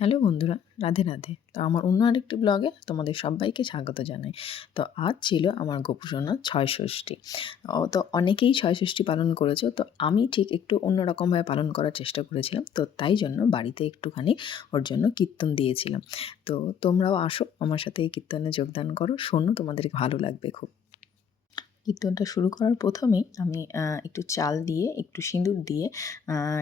হ্যালো বন্ধুরা, রাধে রাধে। তো আমার অন্য আরেকটি ব্লগে তোমাদের সবাইকে স্বাগত জানাই। তো আজ ছিল আমার গোপুসোনার ছয়ষষ্ঠী। তো অনেকেই ছয়ষষ্ঠী পালন করেছো, তো আমি ঠিক একটু অন্যরকমভাবে পালন করার চেষ্টা করেছিলাম। তো তাই জন্য বাড়িতে একটুখানি ওর জন্য কীর্তন দিয়েছিলাম। তো তোমরাও আসো আমার সাথে এই কীর্তনে যোগদান করো, শোনো, তোমাদের ভালো লাগবে খুব। কীর্তনটা শুরু করার প্রথমেই আমি একটু চাল দিয়ে, একটু সিঁদুর দিয়ে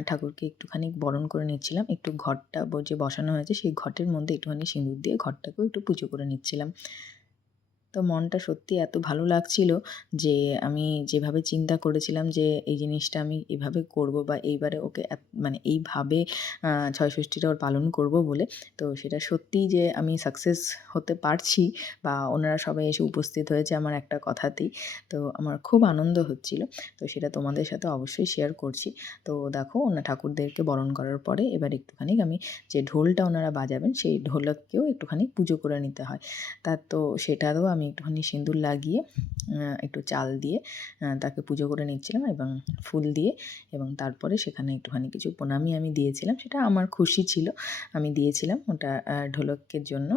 ঠাকুরকে একটুখানি বরণ করে নিচ্ছিলাম। একটু ঘটটা যে বসানো হয়েছে সেই ঘটের মধ্যে একটুখানি সিঁদুর দিয়ে ঘরটাকেও একটু পুজো করে নিচ্ছিলাম। তো মনটা সত্যি এত ভালো লাগছিল যে আমি যেভাবে চিন্তা করেছিলাম যে এই জিনিসটা আমি এভাবে করব বা এইবারে ওকে মানে এইভাবে ছয়ষষ্ঠীটা ওর পালন করব বলে, তো সেটা সত্যিই যে আমি সাকসেস হতে পারছি বা ওনারা সবাই এসে উপস্থিত হয়েছে আমার একটা কথাতেই, তো আমার খুব আনন্দ হচ্ছিল। তো সেটা তোমাদের সাথে অবশ্যই শেয়ার করছি। তো দেখো, ঠাকুরদেরকে বরণ করার পরে এবার একটুখানি আমি যে ঢোলটা ওনারা বাজাবেন সেই ঢোলককেও একটুখানি পুজো করে নিতে হয়। তো সেটারও আমি একটুখানি সিঁদুর লাগিয়ে একটু চাল দিয়ে তাকে পুজো করে নিচ্ছিলাম এবং ফুল দিয়ে, এবং তারপরে সেখানে একটুখানি কিছু প্রণামী আমি দিয়েছিলাম। সেটা আমার খুশি ছিল, আমি দিয়েছিলাম ওটা ঢোলকের জন্য।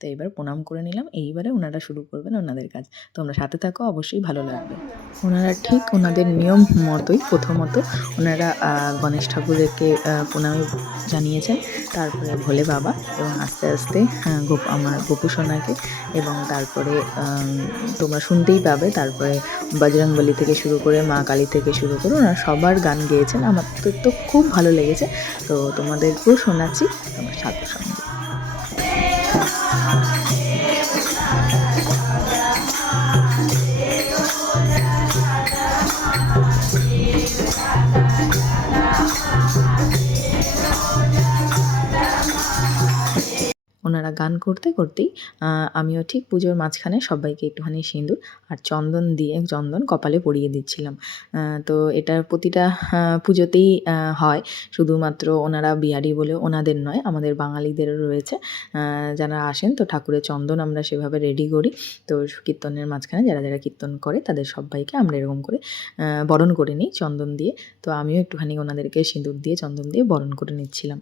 তো এবার প্রণাম করে নিলাম। এইবারে ওনারা শুরু করবেন ওনাদের কাজ। তোমরা সাথে থাকো, অবশ্যই ভালো লাগবে। ওনারা ঠিক ওনাদের নিয়ম মতোই প্রথমত ওনারা গণেশ ঠাকুরকে প্রণামী জানিয়েছেন, তারপরে ভোলে বাবা, এবং আস্তে আস্তে আমার গোপু সোনাকে, এবং তারপরে তোমরা শুনতেই পাবে, তারপরে বজরংবলী থেকে শুরু করে মা কালী থেকে শুরু করে ওনারা সবার গান গেয়েছেন। আমার তো খুব ভালো লেগেছে। তো তোমাদেরকেও শোনাচ্ছি, তোমার সাথে সঙ্গে। ওনারা গান করতে করতেই আমিও ঠিক পুজোর মাঝখানে সবাইকে একটুখানি সিঁদুর আর চন্দন কপালে পরিয়ে দিচ্ছিলাম। তো এটা প্রতিটা পুজোতেই হয়, শুধুমাত্র ওনারা বিহারি বলে ওনাদের নয়, আমাদের বাঙালিদেরও রয়েছে। যারা আসেন তো ঠাকুরের চন্দন আমরা সেভাবে রেডি করি। তো কীর্তনের মাঝখানে যারা যারা কীর্তন করে তাদের সবাইকে আমরা এরকম করে বরণ করে নিই চন্দন দিয়ে। তো আমিও একটুখানি ওনাদেরকে সিঁদুর দিয়ে চন্দন দিয়ে বরণ করে নিচ্ছিলাম।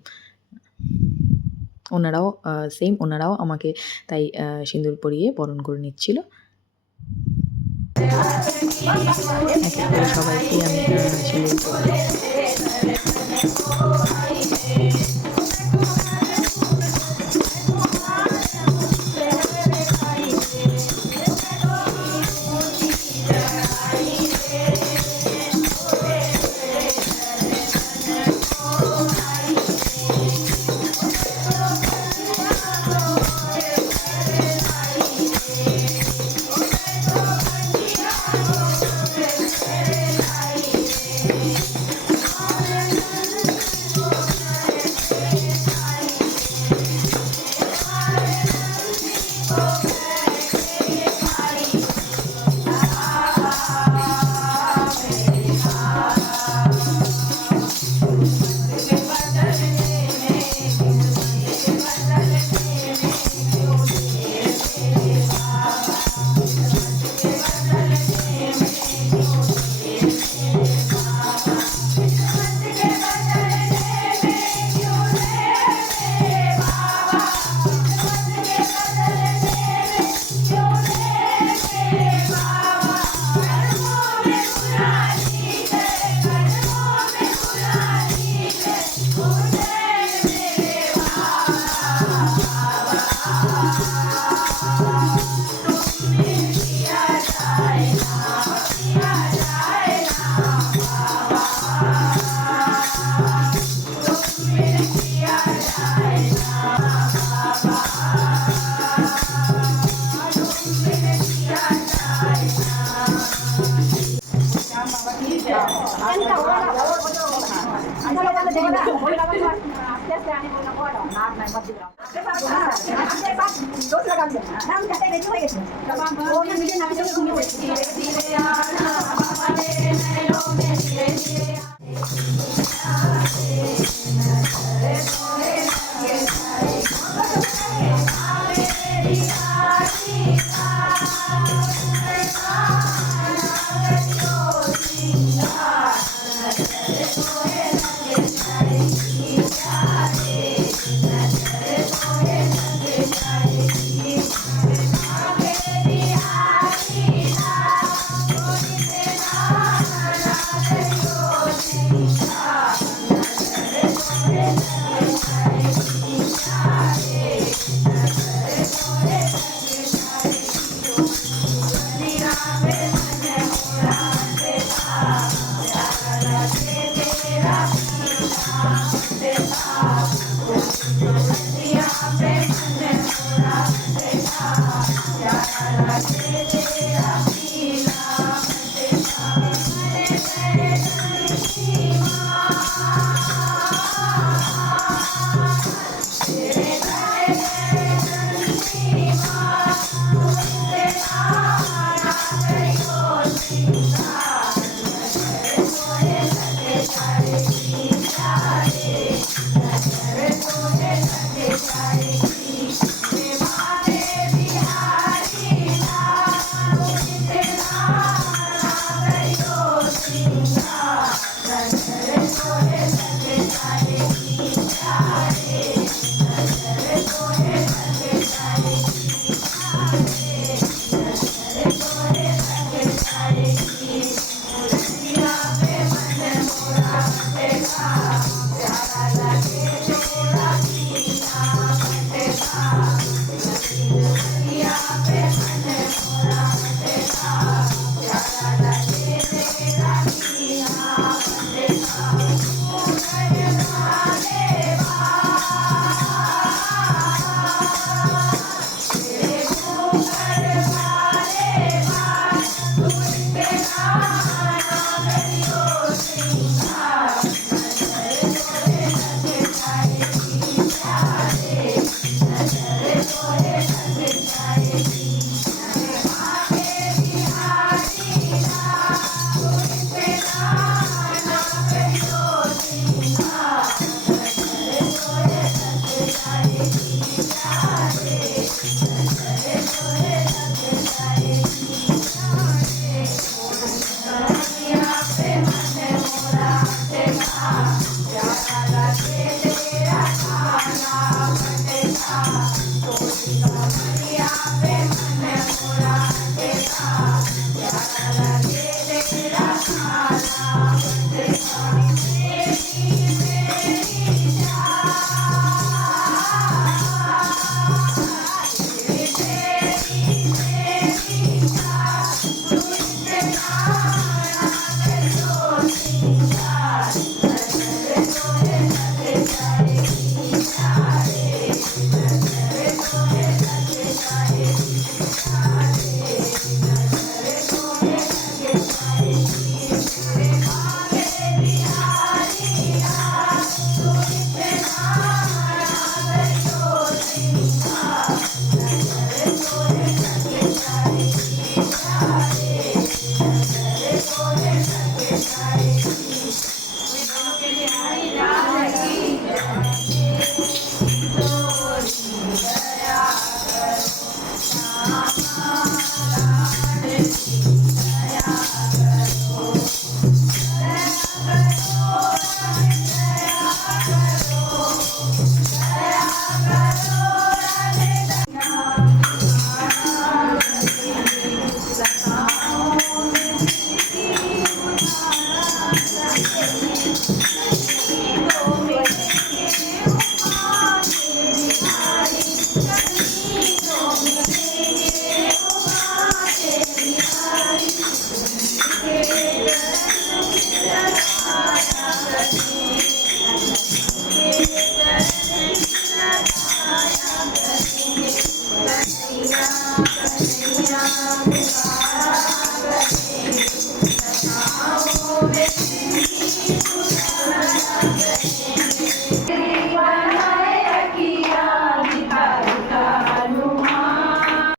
ওনারাও আমাকে তাই সিঁদুর পরিয়ে বরণ করে নিচ্ছিল। এক এক করে সবাইকেই আমি সিঁদুর পরিয়ে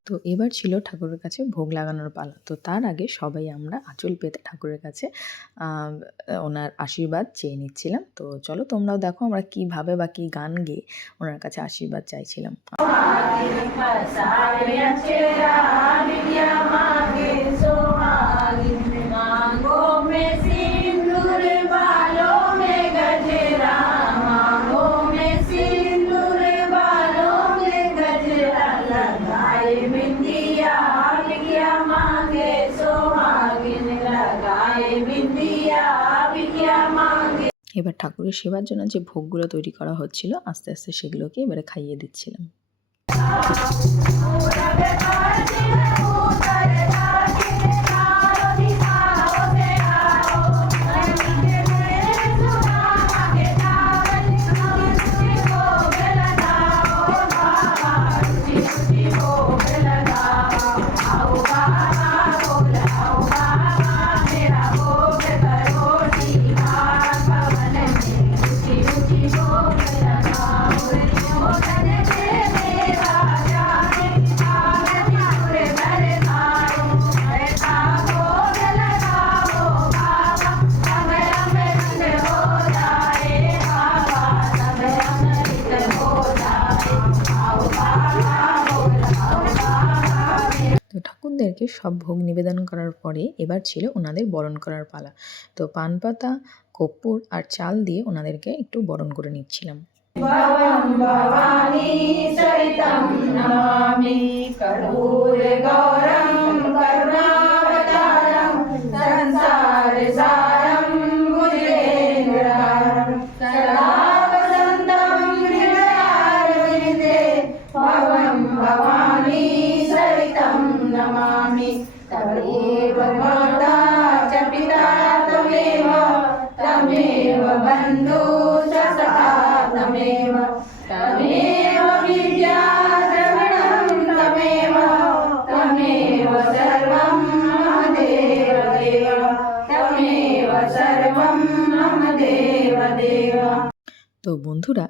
তো এবার ছিল ঠাকুরের কাছে ভোগ লাগানোর পালা। তো তার আগে সবাই আমরা আঁচল পেতে ঠাকুরের কাছে ওনার আশীর্বাদ চেয়ে নিচ্ছিলাম। তো চলো তোমরাও দেখো আমরা কীভাবে বা কী গান গেয়ে ওনার কাছে আশীর্বাদ চাইছিলাম। এবার ঠাকুরের সেবার জন্য যে ভোগগুলো তৈরি করা হচ্ছিল আস্তে আস্তে সেগুলোকে এবারে খাইয়ে দিচ্ছিলাম। তো ঠাকুরদেরকে সব ভোগ নিবেদন করার পরে এবার ছিল ওনাদের বরণ করার পালা। তো পান পাতা, কর্পূর আর চাল দিয়ে ওনাদেরকে একটু বরণ করে নিচ্ছিলাম। तमेव माता च पिता तमेव तमेव बन्धु च सखा तमेव तमेव विद्या द्रविणं तमेव तमेव सर्वं मम देव देव तमेव सर्वं मम देव देव। তো বন্ধুরা,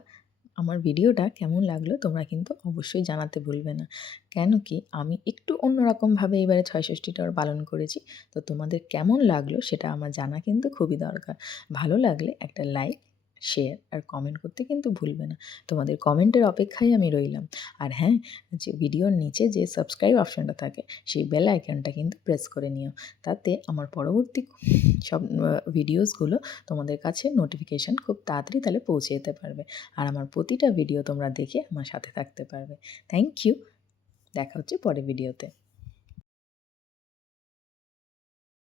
আমার ভিডিওটা কেমন লাগলো তোমরা কিন্তু অবশ্যই জানাতে ভুলবে না। কেন কি আমি একটু অন্যরকমভাবে এবারে ছয়ষষ্ঠীটা পালন করেছি। তো তোমাদের কেমন লাগলো সেটা আমার জানা কিন্তু খুবই দরকার। ভালো লাগলে একটা লাইক, শেয়ার আর কমেন্ট করতে কিন্তু ভুলবে না। তোমাদের কমেন্টের অপেক্ষায় আমি রইলাম। আর হ্যাঁ, যে ভিডিওর নিচে যে সাবস্ক্রাইব অপশানটা থাকে সেই বেল আইকনটা কিন্তু প্রেস করে নিও। তাতে আমার পরবর্তী সব ভিডিওসগুলো তোমাদের কাছে নোটিফিকেশান খুব তাড়াতাড়ি তাহলে পৌঁছে যেতে পারবে। আর আমার প্রতিটা ভিডিও তোমরা দেখে আমার সাথে থাকতে পারবে। Thank you. দেখা হচ্ছে পরের ভিডিওতে।